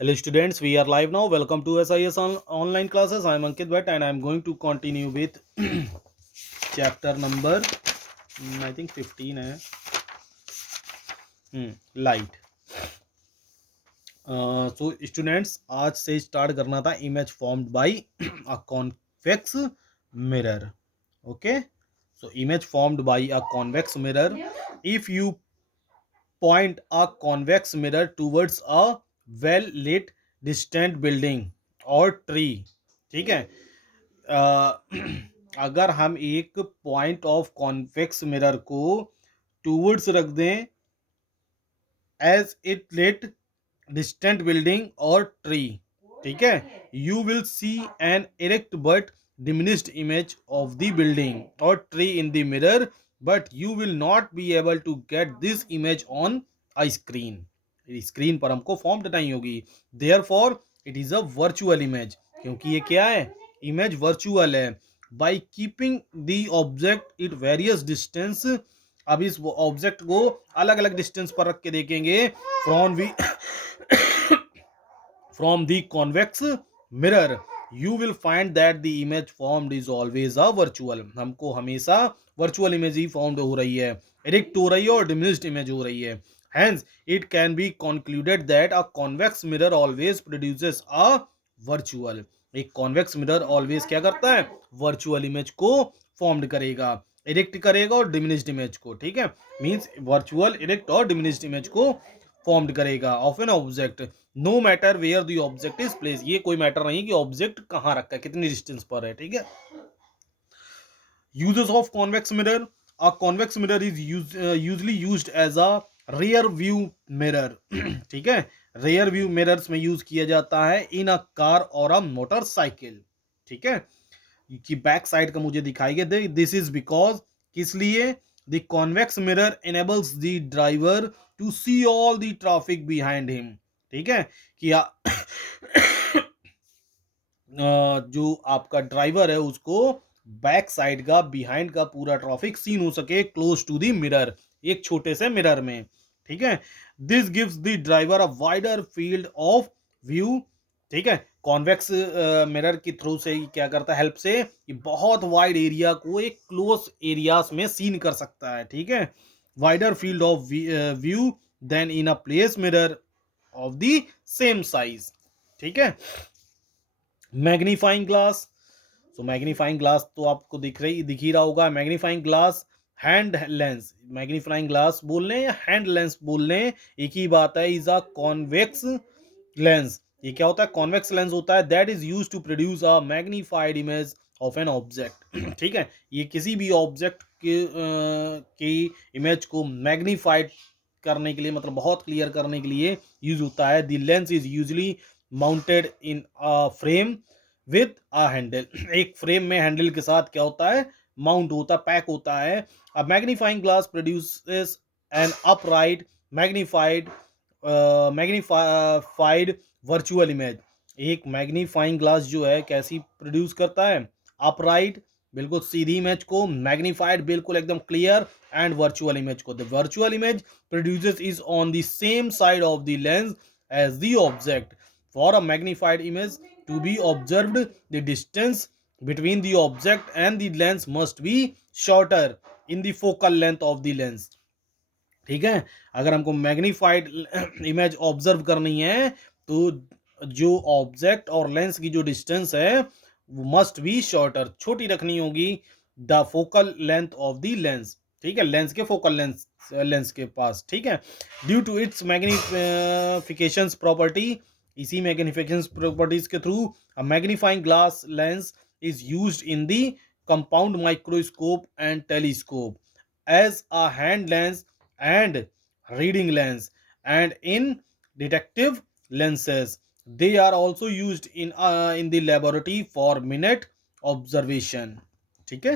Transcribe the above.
Hello students, we are live now. Welcome to SIS online classes. I am Ankit Bhatt and I am going to continue with chapter number I think 15 है light. So students, आज से start करना था image formed by a convex mirror. Okay, so image formed by a convex mirror. If you point a convex mirror towards a well lit distant building or tree, ठीक है, अगर हम एक point of convex mirror को towards रख दें as it lit distant building और tree, ठीक है, you will see an erect but diminished image of the building or tree in the mirror, but you will not be able to get this image on a screen. Screen पर हमको form नहीं होगी. therefore it is a virtual image. क्योंकि ये क्या है, image virtual है. By keeping the object it various distance, अब इस ऑब्जेक्ट को अलग अलग डिस्टेंस पर रख के देखेंगे from the convex mirror, you will find that the image formed is always a virtual. हमको हमेशा वर्चुअल इमेज ही फॉर्म हो रही है, एडिक्ट हो रही है और डिमिनिश्ड इमेज हो रही है. Hence, it can be concluded that a convex mirror always produces a virtual. एक कॉन्वेक्स मिरर ऑलवेज क्या करता है, वर्चुअल इमेज को फॉर्म्ड करेगा, एडिक्ट करेगा और डिमिनिश्ड इमेज को, ठीक है, मींस वर्चुअल एडिक्ट और डिमिनिश्ड इमेज को फॉर्म्ड करेगा of an object, no matter where the object is place. ये कोई मैटर नहीं कि ऑब्जेक्ट कहां रखा है, कितनी डिस्टेंस पर है, ठीक है. Uses of convex mirror, a convex mirror is usually used as a rear view mirror, ठीक है, रियर व्यू मिरर्स में यूज किया जाता है इन अ कार और अ मोटरसाइकिल, ठीक है, कि बैक साइड का मुझे दिखाई गया. दिस इज बिकॉज, किस लिए, the convex mirror enables the driver to see all the traffic behind him, ठीक है, कि जो आपका ड्राइवर है उसको बैक साइड का, बिहाइंड का पूरा ट्रैफिक सीन हो सके क्लोज टू द मिरर, एक छोटे से मिरर में, ठीक है. This gives the driver a wider field of view, ठीक है, कॉन्वेक्स मिरर के थ्रू से क्या करता है, हेल्प से ये बहुत वाइड एरिया को एक क्लोज एरियाज में सीन कर सकता है, ठीक है, wider field of view than in a plane mirror of the same size, ठीक है. मैग्नीफाइंग ग्लास, तो मैग्नीफाइंग ग्लास तो आपको दिख ही रहा होगा. Magnifying glass, hand lens, magnifying glass बोल लें या हैंड लेंस बोल लें, एक ही बात है. इज अ कॉन्वेक्स लेंस, ये क्या होता है, कॉन्वेक्स लेंस होता है. That is used to produce a magnified image of an object, ठीक है, ये किसी भी ऑब्जेक्ट की इमेज को मैग्नीफाइड करने के लिए, मतलब बहुत क्लियर करने के लिए यूज होता है. The lens is usually mounted in a frame with a handle, एक फ्रेम में हैंडल के साथ क्या होता है, माउंट होता है, पैक होता है. A magnifying glass produces an upright magnified magnified virtual image. एक मैग्नीफाइंग ग्लास जो है कैसी प्रोड्यूस करता है, अपराइट, बिल्कुल सीधी इमेज को, मैग्नीफाइड बिल्कुल एकदम क्लियर, एंड वर्चुअल इमेज को. The virtual image produces is on the same side of the lens as the object. For a magnified image to be observed, the distance between the object and the lens must be shorter in the focal length of the lens, ठीक है. अगर हमको magnified image observe करनी है तो जो object और lens की जो डिस्टेंस है वो मस्ट बी शॉर्टर, छोटी रखनी होगी, the focal length of the lens, ठीक है, लेंस के फोकल लेंस के पास, ठीक है. Due to its magnification property, इसी मैग्निफिकेशन प्रॉपर्टीज के through a magnifying glass lens is used in the compound microscope and telescope as a hand lens and reading lens and in detective lenses. They are also used in the laboratory for minute observation, ठीक है.